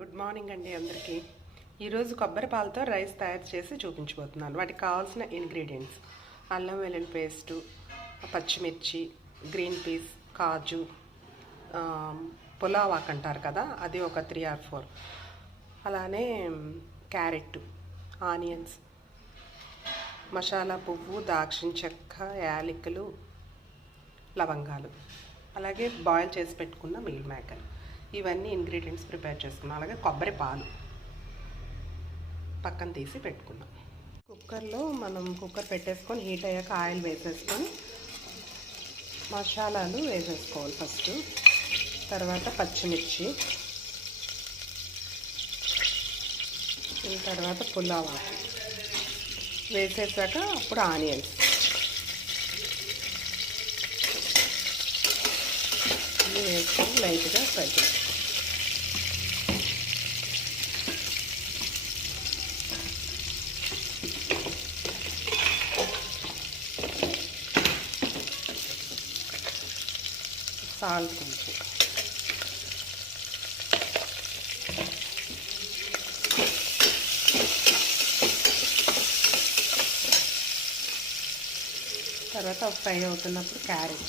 Good morning అండి అందరికీ. ఈరోజు కొబ్బరి పాలతో రైస్ తయారు చేసి చూపించబోతున్నాను. వాటికి కావాల్సిన ఇంగ్రీడియంట్స్: అల్లం వెల్లుల్లి పేస్టు, పచ్చిమిర్చి, గ్రీన్ పీస్, కాజు, పులావ్ ఆకు అంటారు కదా, అది ఒక 3 or 4, అలానే క్యారెట్, ఆనియన్స్, మసాలా పువ్వు, దాల్చిన చెక్క, యాలకులు, లవంగాలు, అలాగే బాయిల్ చేసి పెట్టుకున్న మీల్ మేకర్. ఇవన్నీ ఇంగ్రీడియంట్స్ ప్రిపేర్ చేసుకున్నాం. అలాగే కొబ్బరి పాలు పక్కన తీసి పెట్టుకున్నాం. కుక్కర్లో మనం కుక్కర్ పెట్టేసుకొని హీట్ అయ్యాక ఆయిల్ వేసేసుకొని మసాలాలు వేసేసుకోవాలి. ఫస్ట్ తర్వాత పచ్చిమిర్చి, తర్వాత పులావ్ ఆకు వేసేసాక అప్పుడు ఆనియన్స్ ఇవి వేసుకొని లైట్గా ఫ్రై చేసుకోవాలి. సాల్ట్ కొంచెం, తర్వాత ఫ్రై అవుతున్నప్పుడు క్యారెట్,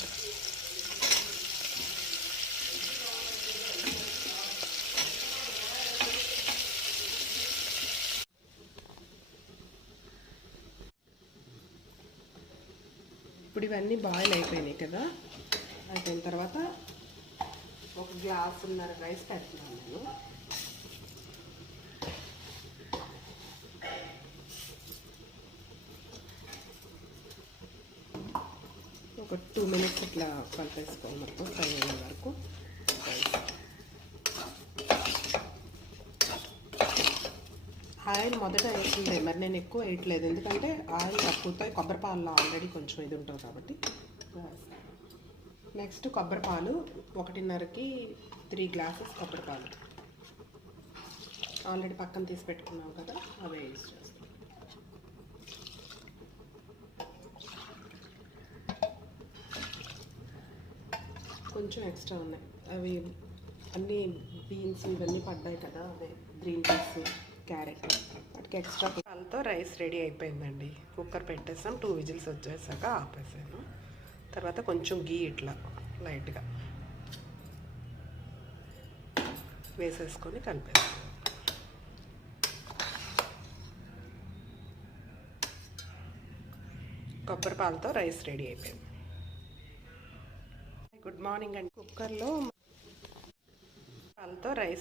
ఇప్పుడు ఇవన్నీ బాయిల్ అయిపోయినాయి కదా. అయిపోయిన తర్వాత 1 గ్లాసున్నర రైస్ పెడుతున్నాను నేను. ఒక 2 minutes ఇట్లా కలిపేసుకోవాలి మొత్తం ఫ్రై అయ్యే వరకు. ఆయిల్ మొదట వేసిందే, మరి నేను ఎక్కువ వేయట్లేదు, ఎందుకంటే ఆయిల్ తక్కువతో కొబ్బరి పాలలో ఆల్రెడీ కొంచెం ఇది ఉంటుంది కాబట్టి. నెక్స్ట్ కొబ్బరి పాలు 1.5కి 3 glasses కొబ్బరి పాలు ఆల్రెడీ పక్కన తీసి పెట్టుకున్నాం కదా, అవే యూజ్ చేస్తాం. కొంచెం ఎక్స్ట్రా ఉన్నాయి, అవి అన్నీ బీన్స్ ఇవన్నీ పడ్డాయి కదా, అదే గ్రీన్ పీస్, క్యారెట్, వాటికి ఎక్స్ట్రా. పాలతో రైస్ రెడీ అయిపోయిందండి. కుక్కర్ పెట్టేసాం, 2 విజిల్స్ వచ్చేసాక ఆపేసాను. తర్వాత కొంచెం గీ ఇట్లా లైట్గా వేసేసుకొని కలిపేస్తాం. కొబ్బరి పాలతో రైస్ రెడీ అయిపోయింది. గుడ్ మార్నింగ్ అండి. కుక్కర్లో పాలతో రైస్